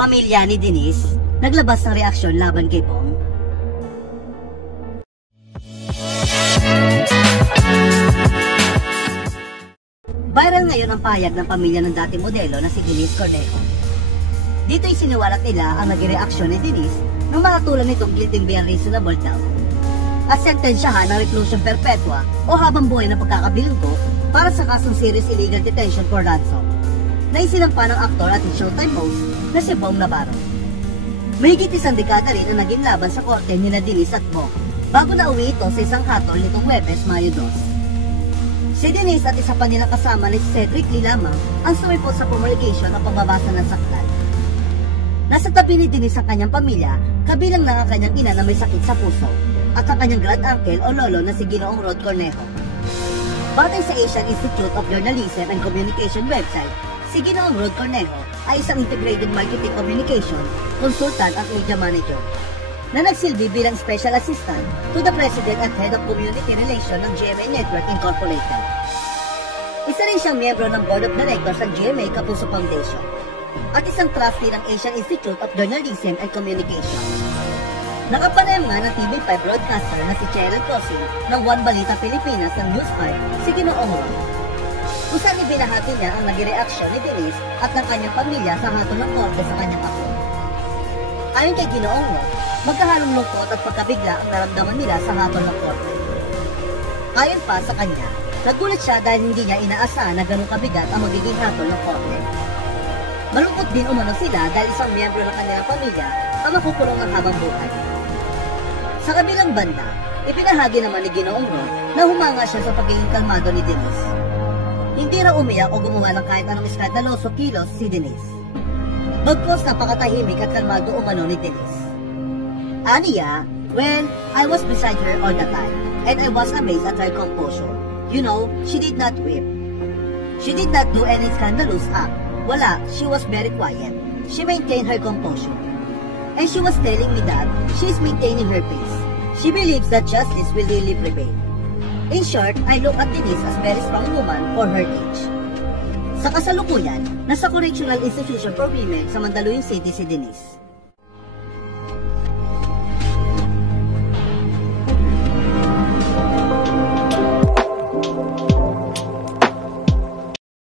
Pamilya ni Denise naglabas ng reaksyon laban kay Bong. Viral ngayon ang pahayag ng pamilya ng dating modelo na si Denise Cornejo. Dito'y siniwalat nila ang naging reaksyon ni Denise nung makatulan nitong guilty being reasonable daw at sentensyahan ng reclusion perpetua o habang buhay na pagkakabilanggo para sa kasong serious illegal detention for ransom na isinampa ng aktor at Showtime host na si Bong Navarro. Mahigit isang dekada rin ang naging laban sa korte ni Denise at Bong bago na uwi ito sa isang hatol nitong Huwebes, Mayo 2. Si Denise at isa pa nilang kasama ni Cedric Lee lamang ang sumipot sa promulgation ng pagbabasa ng sakdal. Nasa tabi ni Denise ang kanyang pamilya, kabilang na ang kanyang ina na may sakit sa puso at ang kanyang grand uncle o lolo na si Ginoong Rod Cornejo. Batay sa Asian Institute of Journalism and Communication website, si Ginoong Rod Cornejo ay isang integrated marketing communication, consultant at media manager na nagsilbi bilang special assistant to the president at head of community relation ng GMA Network Incorporated. Isa rin siyang miyembro ng board of directors ng GMA Kapuso Foundation at isang trustee ng Asian Institute of Journalism and Communication. Nakapanayam nga ng TV5 broadcaster na si Cheryl Cosin ng One Balita Pilipinas ng News 5 si Ginoong Rod, kung saan ibinahati niya ang naging reaksyon ni Denise at ng kanyang pamilya sa hatol ng korte sa kanyang apo. Ayon kay Ginoong Rod, magkahalong lungkot at pagkabigla ang naramdaman nila sa hatol ng korte. Ayon pa sa kanya, nagulat siya dahil hindi niya inaasahan na ganun kabigat ang magiging hatol ng korte. Malungkot din umano sila dahil isang miyembro ng kanilang pamilya ang makukulong ng habang buhay. Sa kabilang banda, ipinahagi naman ni Ginoong Rod na humanga siya sa pagiging kalmado ni Denise. Hindi raw umiyak o gumawa ng kahit anong iskandaloso kilos si Denise. Bagkos napakatahimik at kalmado umano ni Denise. Aniya, well, I was beside her all the time and I was amazed at her composure. You know, she did not weep. She did not do any scandalous act. Wala, she was very quiet. She maintained her composure. And she was telling me that she is maintaining her peace. She believes that justice will really prevail. In short, I look at Denise as a very strong woman for her age. Sa kasalukuyan, nasa Correctional Institution for Women sa Mandaluyong City si Denise.